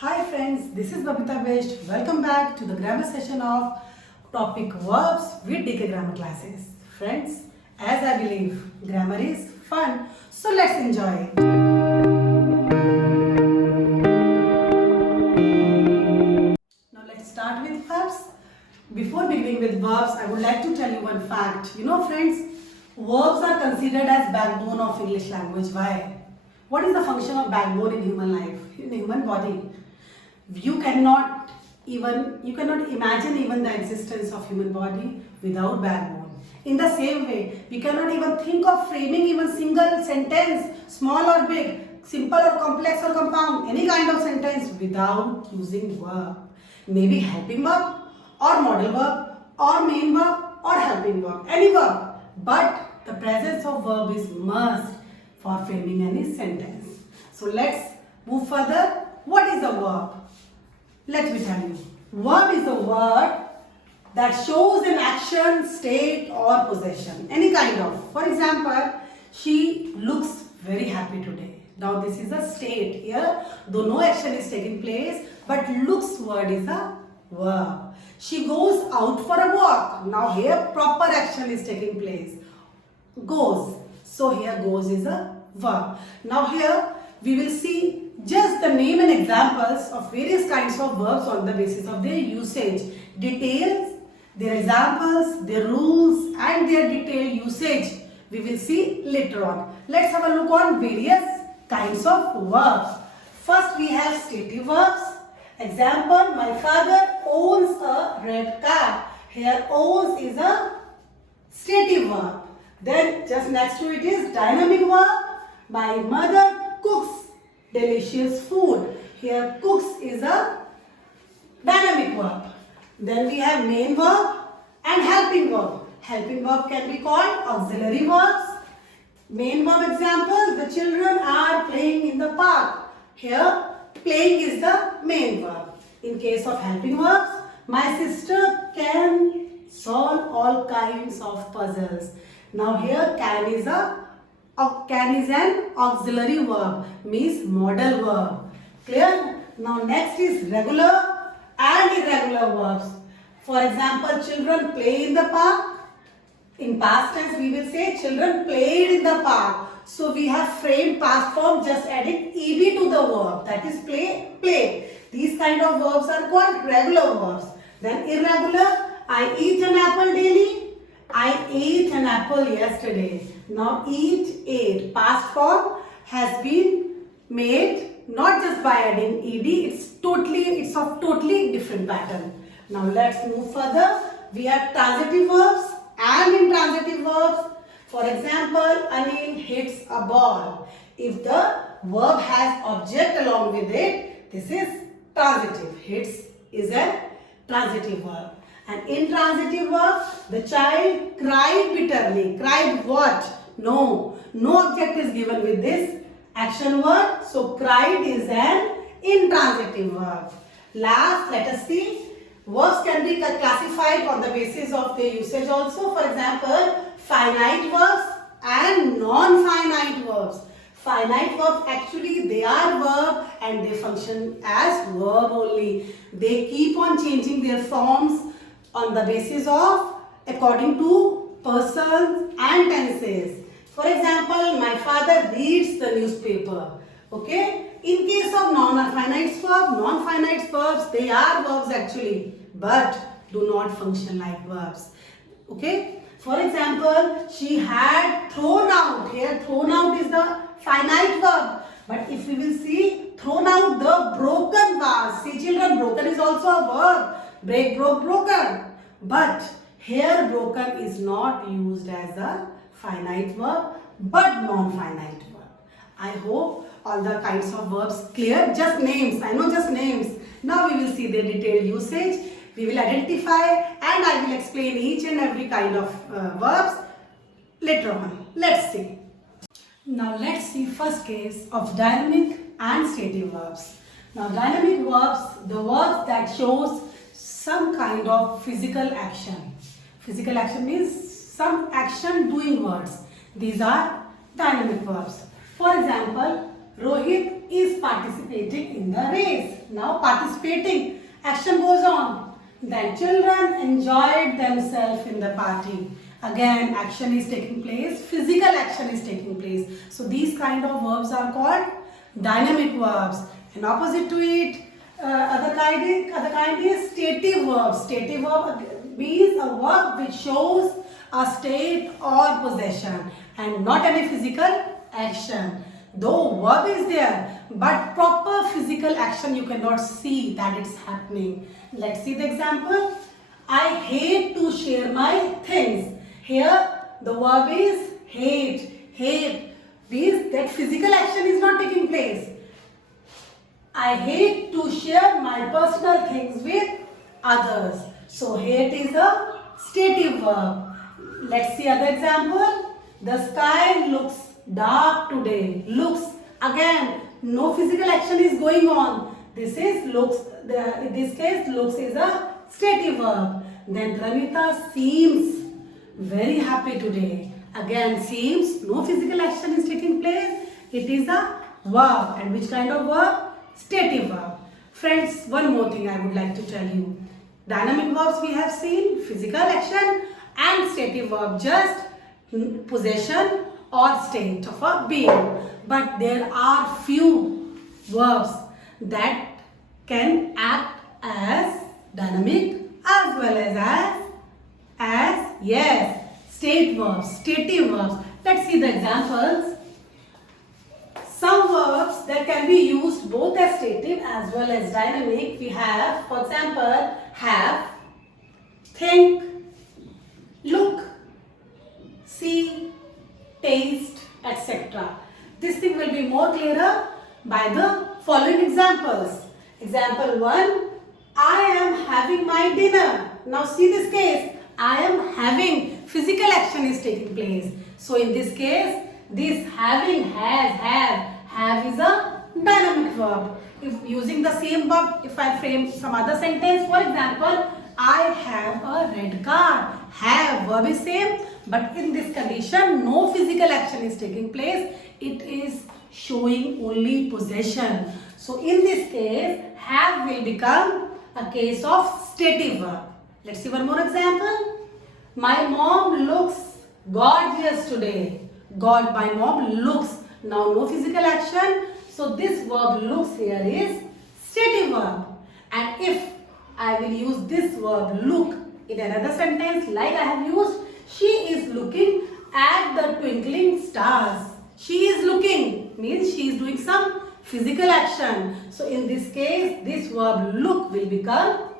Hi friends, this is Babita Best. Welcome back to the grammar session of topic verbs with DK Grammar classes. Friends, as I believe grammar is fun, so let's enjoy it. Now let's start with verbs. Before beginning with verbs, I would like to tell you one fact. You know friends, verbs are considered as backbone of English language. Why? What is the function of backbone in human life, in human body? You cannot imagine even the existence of human body without backbone. In the same way, we cannot even think of framing even single sentence, small or big, simple or complex or compound, any kind of sentence without using verb. Maybe helping verb or modal verb or main verb or helping verb, any verb. But the presence of verb is must for framing any sentence. So let's move further. What is a verb? Let me tell you. Verb is a word that shows an action, state or possession. Any kind of. For example, she looks very happy today. Now this is a state here. Though no action is taking place, but looks word is a verb. She goes out for a walk. Now here proper action is taking place. Goes. So here goes is a verb. Now here we will see just the name and examples of various kinds of verbs on the basis of their usage. Details, their examples, their rules and their detailed usage we will see later on. Let's have a look on various kinds of verbs. First we have stative verbs. Example, my father owns a red car. Here owns is a stative verb. Then just next to it is dynamic verb. My mother cooks delicious food. Here cooks is a dynamic verb. Then we have main verb and helping verb. Helping verb can be called auxiliary verbs. Main verb example, the children are playing in the park. Here playing is the main verb. In case of helping verbs, my sister can solve all kinds of puzzles. Now here can is an auxiliary verb, means modal verb. Clear? Now next is regular and irregular verbs. For example, children play in the park. In past tense we will say children played in the park. So we have framed past form just adding ed to the verb, that is play. These kind of verbs are called regular verbs. Then irregular, I eat an apple daily. I ate an apple yesterday. Now eat, ate. Past form has been made not just by adding ed, it's of totally different pattern. Now let's move further. We have transitive verbs and intransitive verbs. For example, Anil hits a ball. If the verb has object along with it, this is transitive. Hits is a transitive verb. And intransitive verb, the child cried bitterly. Cried what? No object is given with this action word. So cried is an intransitive verb. Last, let us see. Verbs can be classified on the basis of their usage also. For example, finite verbs and non-finite verbs. Finite verbs actually they are verb and they function as verb only. They keep on changing their forms on the basis of according to persons and tenses. For example, my father reads the newspaper. Okay. In case of non-finite verbs, they are verbs actually, but do not function like verbs. Okay. For example, she had thrown out. Here thrown out is the finite verb. But if we will see, thrown out the broken vase. See children, broken is also a verb. Break, broke, broken. But here broken is not used as a finite verb but non-finite verb. I hope all the kinds of verbs clear. Just names. I know just names. Now we will see their detailed usage. We will identify and I will explain each and every kind of verbs later on. Let's see. Now let's see first case of dynamic and stative verbs. Now dynamic verbs, the verbs that shows some kind of physical action. Physical action means some action doing words. These are dynamic verbs. For example, Rohit is participating in the race. Now participating, action goes on. Then children enjoyed themselves in the party. Again, action is taking place, physical action is taking place. So these kind of verbs are called dynamic verbs. And opposite to it, other kind is stative verb. Stative verb means a verb which shows a state or possession and not any physical action. Though verb is there, but proper physical action you cannot see that it's happening. Let's see the example. I hate to share my things. Here the verb is hate. Hate means that physical action is not taking place. I hate to share my personal things with others. So hate is a stative verb. Let's see other example. The sky looks dark today. Looks, again, no physical action is going on. This is looks. In this case, looks is a stative verb. Then Pranita seems very happy today. Again, seems, no physical action is taking place. It is a verb. And which kind of verb? Stative verb. Friends, one more thing I would like to tell you. Dynamic verbs we have seen, physical action, and stative verb, just possession or state of a being. But there are few verbs that can act as dynamic as well as yes, state verbs, stative verbs. Let's see the examples. Some verbs that can be used both as stative as well as dynamic. We have, for example, have, think, look, see, taste, etc. This thing will be more clearer by the following examples. Example 1, I am having my dinner. Now see this case, I am having, physical action is taking place. So in this case, this having, have is a dynamic verb. If using the same verb, if I frame some other sentence, for example, I have a red car. Have, verb is same, but in this condition, no physical action is taking place. It is showing only possession. So in this case, have will become a case of stative verb. Let's see one more example. My mom looks gorgeous today. My mom looks. Now no physical action. So this verb looks here is stative verb. And if I will use this verb look in another sentence like I have used, she is looking at the twinkling stars. She is looking means she is doing some physical action. So in this case, this verb look will become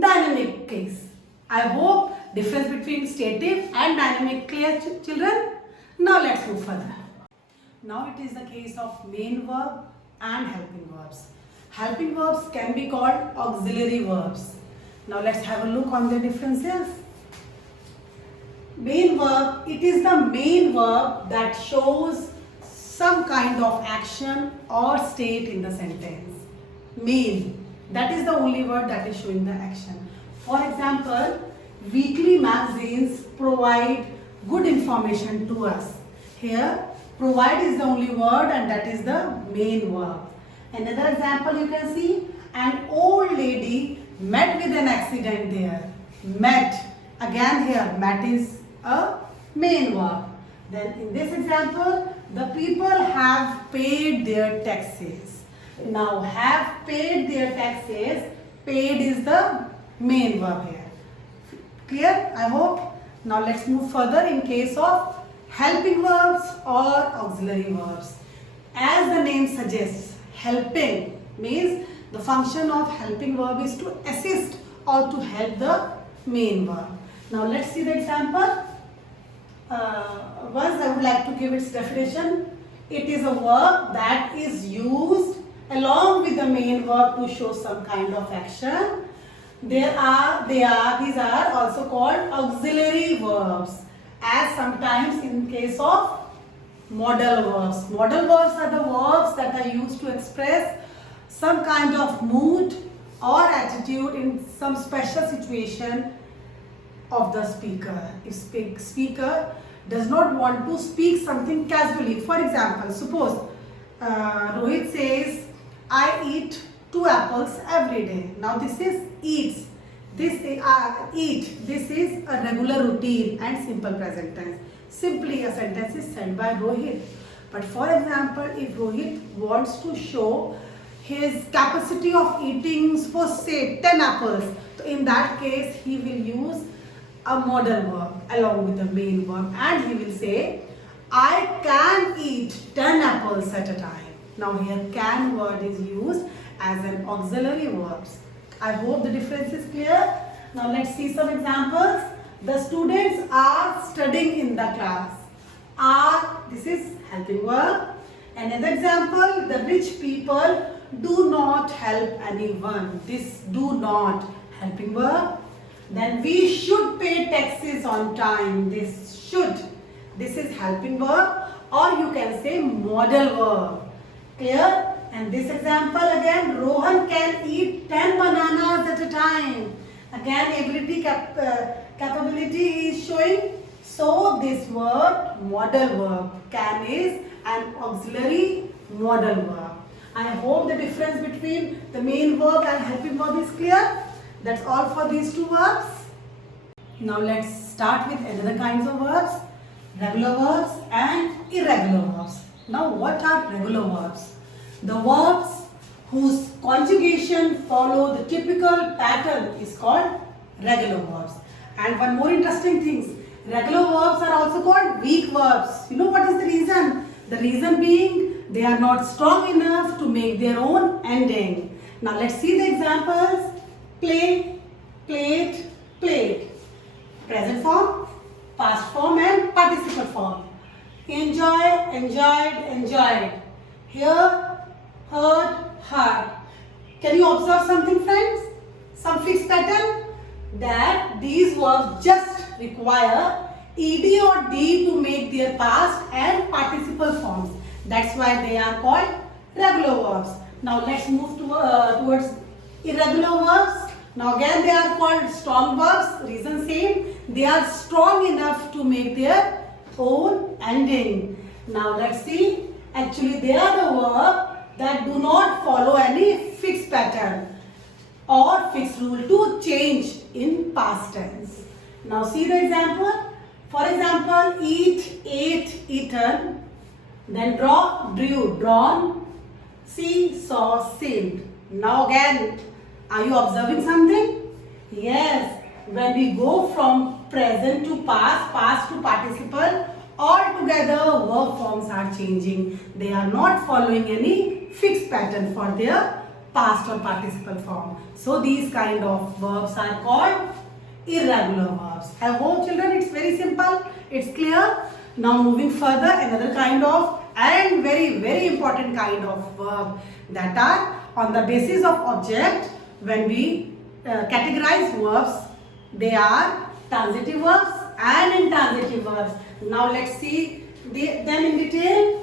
dynamic case. I hope difference between stative and dynamic clear, children. Now let's move further. Now it is the case of main verb and helping verbs. Helping verbs can be called auxiliary verbs. Now let's have a look on the differences. Main verb, it is the main verb that shows some kind of action or state in the sentence. Main, that is the only word that is showing the action. For example, weekly magazines provide good information to us. Here, provide is the only word and that is the main verb. Another example you can see, an old lady met with an accident there. Met, again here, met is a main verb. Then in this example, the people have paid their taxes. Now have paid their taxes, paid is the main verb here. Clear? I hope. Now let's move further in case of helping verbs or auxiliary verbs. As the name suggests, helping means the function of helping verb is to assist or to help the main verb. Now let's see the example. Once I would like to give its definition. It is a verb that is used along with the main verb to show some kind of action. These are also called auxiliary verbs, as sometimes in case of modal verbs. Modal verbs are the verbs that are used to express some kind of mood or attitude in some special situation of the speaker. If speaker does not want to speak something casually, for example, suppose Rohit says, I eat 2 apples every day. Now this is eats. This is eat. This is a regular routine and simple present tense. Simply a sentence is said by Rohit. But for example, if Rohit wants to show his capacity of eating, suppose say 10 apples, so in that case he will use a modal verb along with the main verb, and he will say, I can eat 10 apples at a time. Now here can word is used as an auxiliary verb. I hope the difference is clear. Now let's see some examples. The students are studying in the class. Are, this is helping verb. Another example, the rich people do not help anyone. This do not, helping verb. Then we should pay taxes on time. This should. This is helping verb, or you can say modal verb. Clear? And this example again, Rohan can eat 10 bananas at a time. Again, ability capability is showing. So this word modal verb, can is an auxiliary modal verb. I hope the difference between the main verb and helping verb is clear. That's all for these 2 verbs. Now let's start with another kinds of verbs, regular verbs and irregular verbs. Now what are regular verbs? The verbs whose conjugation follow the typical pattern is called regular verbs. And one more interesting thing, regular verbs are also called weak verbs. You know what is the reason? The reason being they are not strong enough to make their own ending. Now let's see the examples. Play, played, played. Present form, past form and participle form. Enjoy, enjoyed, enjoyed. Hear, heard, heard. Can you observe something, friends? Some fixed pattern? That these verbs just require ed or d to make their past and participle forms. That's why they are called regular verbs. Now let's move towards irregular verbs. Now again they are called strong verbs. Reason same. They are strong enough to make their own ending. Now let's see. Actually they are the verb that do not follow any fixed pattern or fixed rule to change in past tense. Now see the example. For example, eat, ate, eaten. Then draw, drew, drawn. See, saw, seen. Now again, are you observing something? Yes. When we go from present to past, past to participle, altogether verb forms are changing. They are not following any fixed pattern for their past or participle form. So these kind of verbs are called irregular verbs. I hope children it's very simple, it's clear. Now moving further, another kind of and very important kind of verb that are on the basis of object. When we categorize verbs, they are transitive verbs and intransitive verbs. Now let's see them in detail.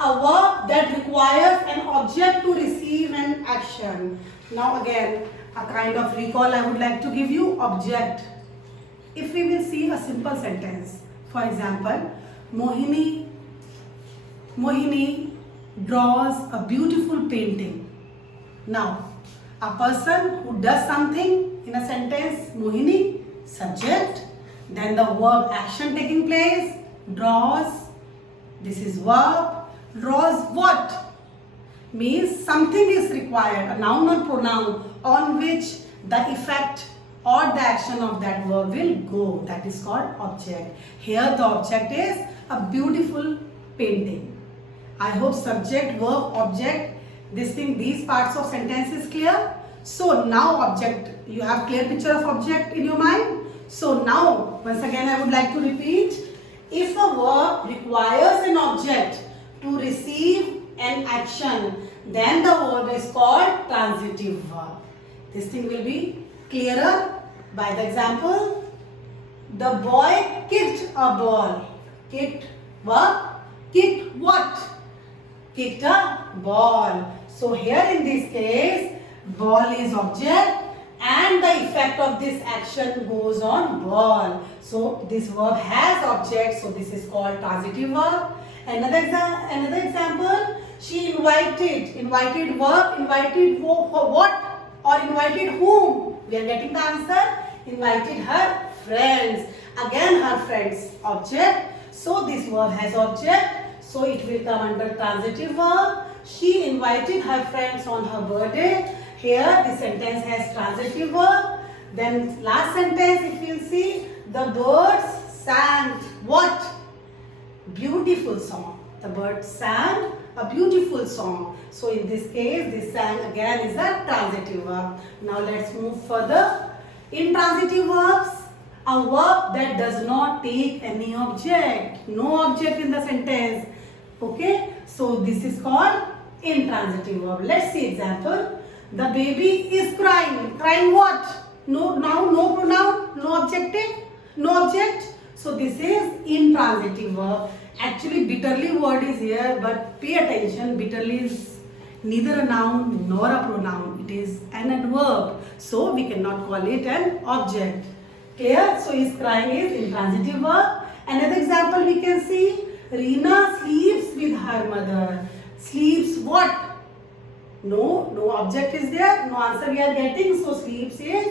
A verb that requires an object to receive an action. Now again, a kind of recall I would like to give you. Object. If we will see a simple sentence, for example, Mohini draws a beautiful painting. Now, a person who does something in a sentence, Mohini, subject, then the verb action taking place, draws, this is verb, draws what? Means something is required, a noun or pronoun on which the effect or the action of that verb will go. That is called object. Here the object is a beautiful painting. I hope subject, verb, object, these parts of sentence is clear. So now object, you have clear picture of object in your mind. So now once again I would like to repeat. If a verb requires an object to receive an action, then the verb is called transitive verb. This thing will be clearer by the example. The boy kicked a ball. Kicked verb. Kicked what? Kicked a ball. So here in this case, ball is object and the effect of this action goes on ball. So this verb has object, so this is called transitive verb. Another example, She invited. Invited verb. Invited what? Or invited whom? We are getting the answer. Invited her friends. Again her friends. Object. So this verb has object. So it will come under transitive verb. She invited her friends on her birthday. Here the sentence has transitive verb. Then last sentence, if you see, the birds sang what? Beautiful song. The birds sang a beautiful song. So in this case, this sang again is a transitive verb. Now let's move further. Intransitive verbs, a verb that does not take any object. No object in the sentence. Okay, so this is called intransitive verb. Let's see example. The baby is crying. Crying what? No noun, no pronoun, no objective, no object. So this is intransitive verb. Actually bitterly word is here, but pay attention. Bitterly is neither a noun nor a pronoun. It is an adverb. So we cannot call it an object. Clear? So is crying is intransitive verb. Another example we can see. Reena sleeps with her mother. Sleeps what? No object is there. No answer we are getting. So sleeps is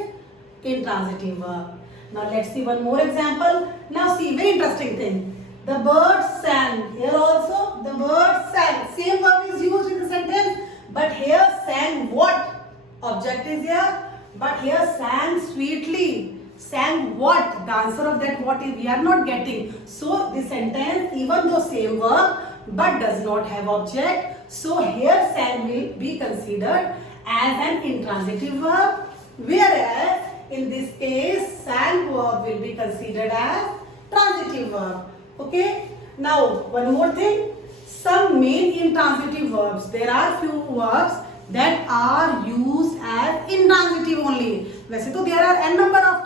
intransitive verb. Now let's see one more example. Now see, very interesting thing. The birds sang. Here also the birds sang. Same verb is used in the sentence, but here sang what? Object is here, but here sang sweetly. Sang what? The answer of that what is we are not getting. So this sentence, even though same verb, but does not have object. So here sang will be considered as an intransitive verb, whereas in this case sang verb will be considered as transitive verb. Okay. Now one more thing. Some main intransitive verbs. There are few verbs that are used as intransitive only. वैसे तो there are n number of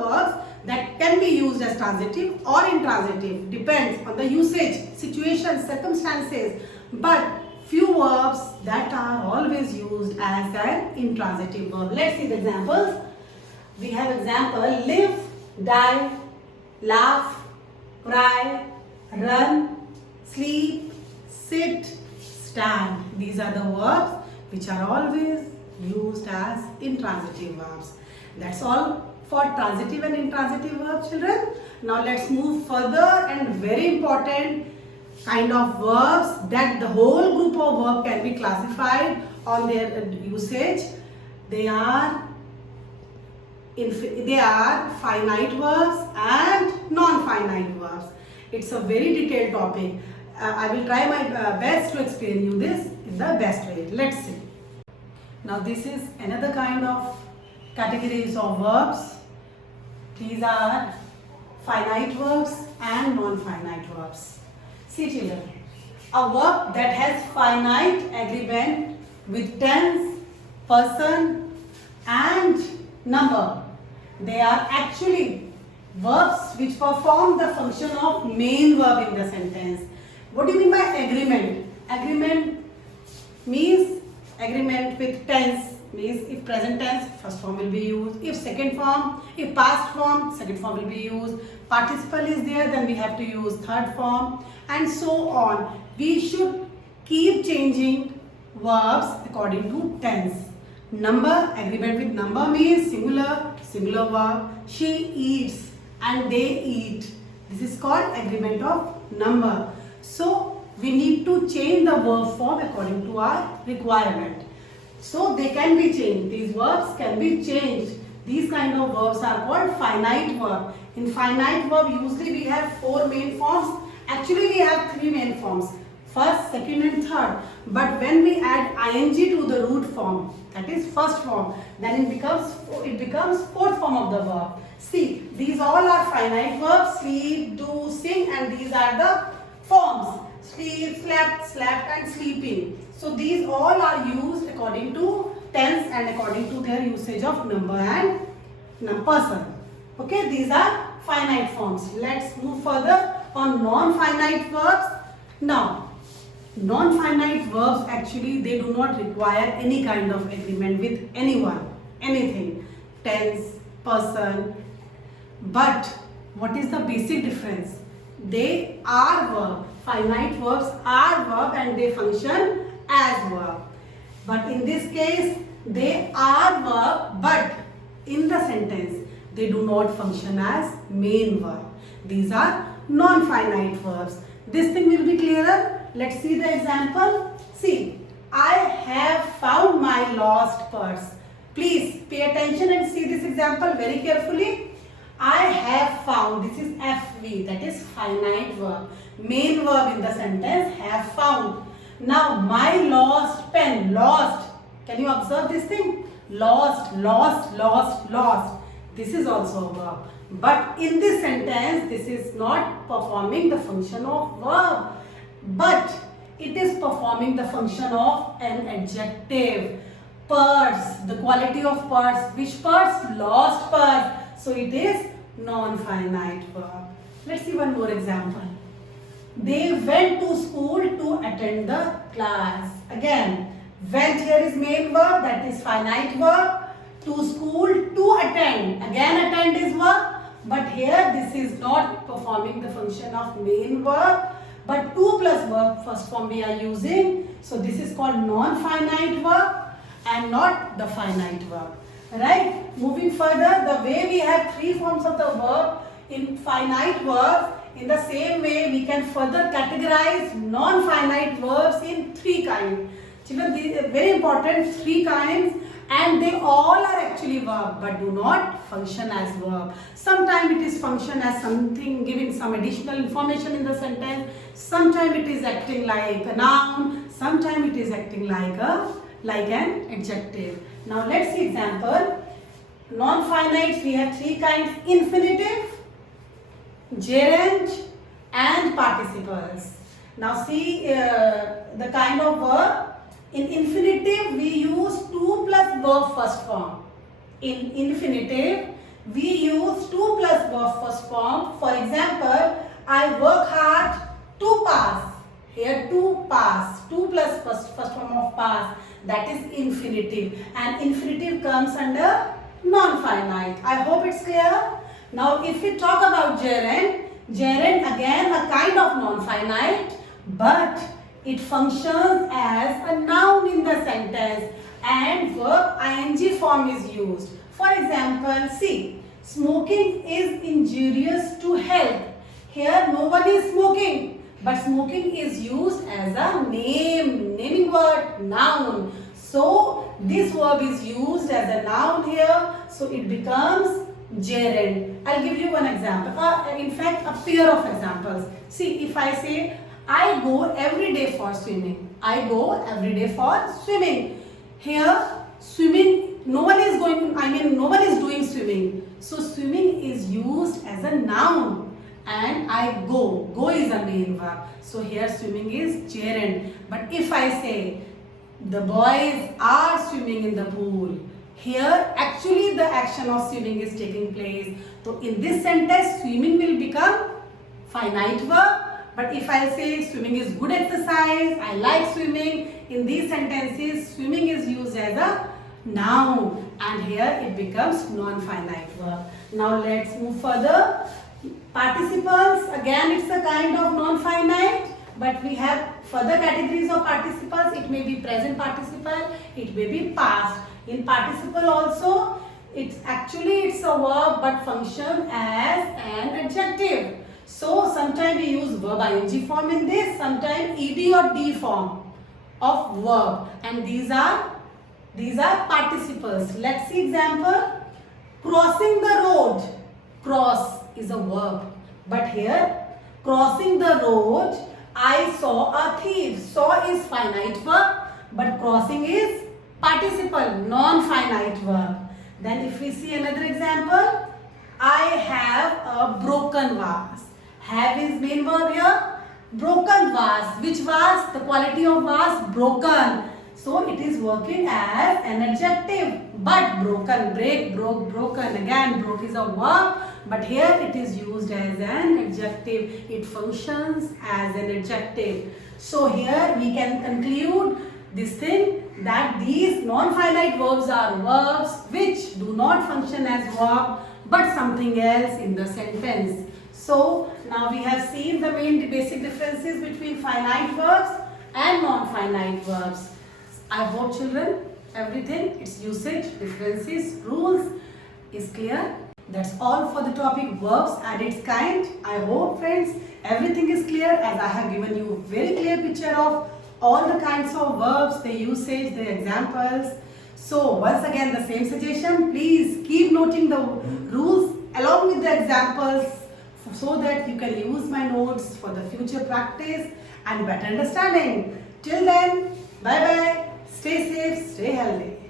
verbs that can be used as transitive or intransitive. Depends on the usage, situation, circumstances. But few verbs that are always used as an intransitive verb. Let's see the examples. We have example live, die, laugh, cry, run, sleep, sit, stand. These are the verbs which are always used as intransitive verbs. That's all for transitive and intransitive verbs, children. Now let's move further, and very important kind of verbs that the whole group of verb can be classified on their usage. They are finite verbs and non-finite verbs. It's a very detailed topic. I will try my best to explain you this in the best way. Let's see. Now this is another kind of categories of verbs. These are finite verbs and non-finite verbs. See children, a verb that has finite agreement with tense, person and number. They are actually verbs which perform the function of main verb in the sentence. What do you mean by agreement? Agreement means agreement with tense, means if present tense, first form will be used. If second form, if past form, second form will be used. Participle is there, then we have to use third form, and so on. We should keep changing verbs according to tense. Number, agreement with number means singular verb. She eats and they eat. This is called agreement of number. So we need to change the verb form according to our requirement. So they can be changed. These verbs can be changed. These kind of verbs are called finite verb. In finite verb, usually we have 4 main forms. Actually, we have 3 main forms. First, second and third. But when we add ing to the root form, that is first form, then it becomes fourth form of the verb. See, these all are finite verbs. Sleep, do, sing, and these are the forms. Sleep, slept and sleeping. So these all are used according to tense and according to their usage of number and person. Okay, these are finite forms. Let's move further on non-finite verbs. Now, non-finite verbs actually they do not require any kind of agreement with anyone, anything, tense, person. But what is the basic difference? They are verb. Finite verbs are verb and they function as verb. But in this case, they are verb, but in the sentence, they do not function as main verb. These are non-finite verbs. This thing will be clearer. Let's see the example. See, I have found my lost purse. Please pay attention and see this example very carefully. I have found, this is FV, that is finite verb. Main verb in the sentence, have found. Now, my lost pen, lost. Can you observe this thing? Lost, lost, lost, lost. This is also a verb. But in this sentence, this is not performing the function of verb. But it is performing the function of an adjective. Purse, the quality of purse. Which purse? Lost purse. So it is non-finite verb. Let's see one more example. They went to school to attend the class. Again, went here is main verb, that is finite verb. To school, to attend. Again, attend is verb. But here this is not performing the function of main verb. But to plus verb, first form we are using. So this is called non-finite verb and not the finite verb. Right? Moving further, the way we have three forms of the verb in finite verbs, in the same way we can further categorize non-finite verbs in three kinds. Children, these are very important, three kinds, and they all are actually verb but do not function as verb. Sometimes it is function as something giving some additional information in the sentence. Sometimes it is acting like a noun. Sometimes it is acting like an adjective. Now let's see example. Non-finite we have three kinds: infinitive, gerund and participles. Now see the kind of verb. In infinitive we use to plus verb first form. In infinitive we use to plus verb first form. For example, I work hard to pass. Here to pass, to plus first form of pass, that is infinitive, and infinitive comes under non-finite. I hope it's clear. Now if we talk about gerund, gerund again a kind of non-finite, but it functions as a noun in the sentence and verb ing form is used. For example, see, smoking is injurious to health. Here no one is smoking, but smoking is used as a naming word, noun. So this verb is used as a noun here, so it becomes gerund. I'll give you one example, in fact a pair of examples. See, if I say I go every day for swimming. I go every day for swimming. Here swimming, no one is doing swimming. So swimming is used as a noun. And I go. Go is a main verb. So here swimming is gerund. But if I say the boys are swimming in the pool, here actually the action of swimming is taking place. So in this sentence swimming will become finite verb. But if I say swimming is good exercise, I like swimming, in these sentences swimming is used as a noun and here it becomes non-finite verb. Now let's move further. Participles, again it's a kind of non-finite, but we have further categories of participles. It may be present participle, it may be past. In participle also, it's a verb but function as an adjective. So sometimes we use verb ing form in this, sometimes ed or d form of verb, and these are participles. Let's see example. Crossing the road. Cross is a verb, but here crossing the road, I saw a thief. Saw is finite verb, but crossing is participle, non-finite verb. Then if we see another example, I have a broken vase. Have is main verb here. Broken vase. Which vase? The quality of vase? Broken. So it is working as an adjective. But broken, break, broke, broken. Again, broke is a verb. But here it is used as an adjective. It functions as an adjective. So here we can conclude this thing that these non-finite verbs are verbs which do not function as verb but something else in the sentence. So now we have seen the main basic differences between finite verbs and non-finite verbs. I hope children, everything, its usage, differences, rules is clear. That's all for the topic verbs and its kind. I hope friends, everything is clear as I have given you a very clear picture of all the kinds of verbs, their usage, their examples. So once again the same suggestion, please keep noting the rules along with the examples so that you can use my notes for the future practice and better understanding. Till then, bye bye, stay safe, stay healthy.